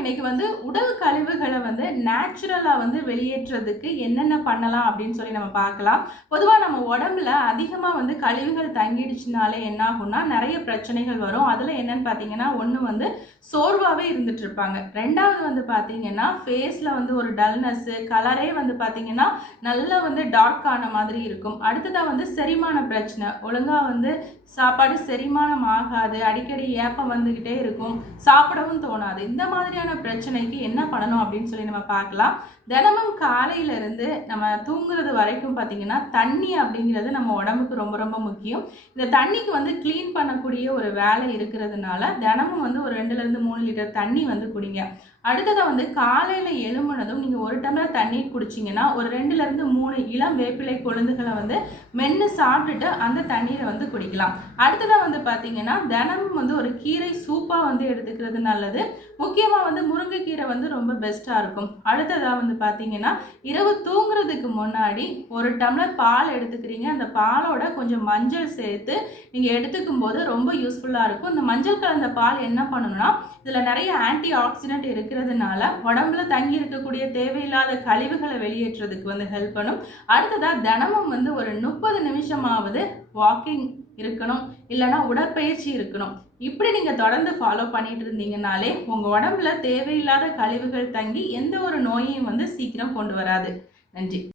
இன்னைக்கு உடல் கழிவுகளை நேச்சுரலா வெளியேற்றுறதுக்கு என்னென்ன பண்ணலாம் அப்படின்னு சொல்லி நம்ம பார்க்கலாம். பொதுவா நம்ம உடம்புல அதிகமா கழிவுகள் தங்கிடுச்சுனாலே என்ன ஆகும்னா நிறைய பிரச்சனைகள் வரும். அதுல என்னன்னு பார்த்தீங்கன்னா, ஒண்ணு சோர்வாவே இருந்துட்டு இருப்பாங்க. ரெண்டாவது பார்த்தீங்கன்னா ஃபேஸ்ல ஒரு டல்னஸ், கலரே பார்த்தீங்கன்னா நல்லா டார்க் ஆன மாதிரி இருக்கும். அடுத்ததா செரிமான பிரச்சனை, ஒழுங்கா சாப்பாடு செரிமானம் ஆகாது, அடிக்கடி ஏப்பம் வந்துகிட்டே இருக்கும், சாப்பிடவும் தோணாது. இந்த மாதிரியான பிரச்சனைக்கு என்ன பண்ணணும் அப்படின்னு சொல்லி நம்ம பார்க்கலாம். தினமும் காலையில இருந்து நம்ம தூங்குறது வரைக்கும் பார்த்தீங்கன்னா தண்ணி அப்படிங்கிறது நம்ம உடம்புக்கு ரொம்ப ரொம்ப முக்கியம். இந்த தண்ணிக்கு க்ளீன் பண்ணக்கூடிய ஒரு வேலை இருக்கிறதுனால தினமும் ஒரு 2லேருந்து 3 லிட்டர் தண்ணி குடிங்க. அடுத்ததை காலையில் எழும்புனதும் நீங்கள் 1 டம்ளர் தண்ணீர் குடிச்சிங்கன்னா ஒரு 2லேருந்து 3 இளம் வேப்பிலை கொழுந்துகளை மென்று சாப்பிட்டுட்டு அந்த தண்ணீரை குடிக்கலாம். அடுத்ததாக பார்த்தீங்கன்னா தினமும் ஒரு கீரை சூப்பாக எடுத்துக்கிறது நல்லது. முக்கியமாக முருங்கைக்கீரை ரொம்ப பெஸ்ட்டாக இருக்கும். அடுத்ததாக பார்த்தீங்கன்னா இரவு தூங்குறதுக்கு முன்னாடி 1 டம்ளர் பால் எடுத்துக்கிறீங்க. அந்த பாலோட கொஞ்சம் மஞ்சள் சேர்த்து நீங்கள் எடுத்துக்கும் போது ரொம்ப யூஸ்ஃபுல்லாக இருக்கும். இந்த மஞ்சள் கலந்த பால் என்ன பண்ணணும்னா, இதில் நிறைய ஆன்டி ஆக்சிடென்ட் இருக்கிறதுனால உடம்புல தங்கி இருக்கக்கூடிய தேவையில்லாத கழிவுகளை வெளியேற்றுறதுக்கு ஹெல்ப் பண்ணும். அடுத்ததாக தினமும் ஒரு 30 நிமிஷமாவது வாக்கிங் இருக்கணும், இல்லைனா உடற்பயிற்சி இருக்கணும். இப்படி நீங்கள் தொடர்ந்து ஃபாலோ பண்ணிட்டு இருந்தீங்கனாலே உங்கள் உடம்புல தேவையில்லாத கழிவுகள் தங்கி எந்த ஒரு நோயையும் சீக்கிரம் கொண்டு வராது. நன்றி.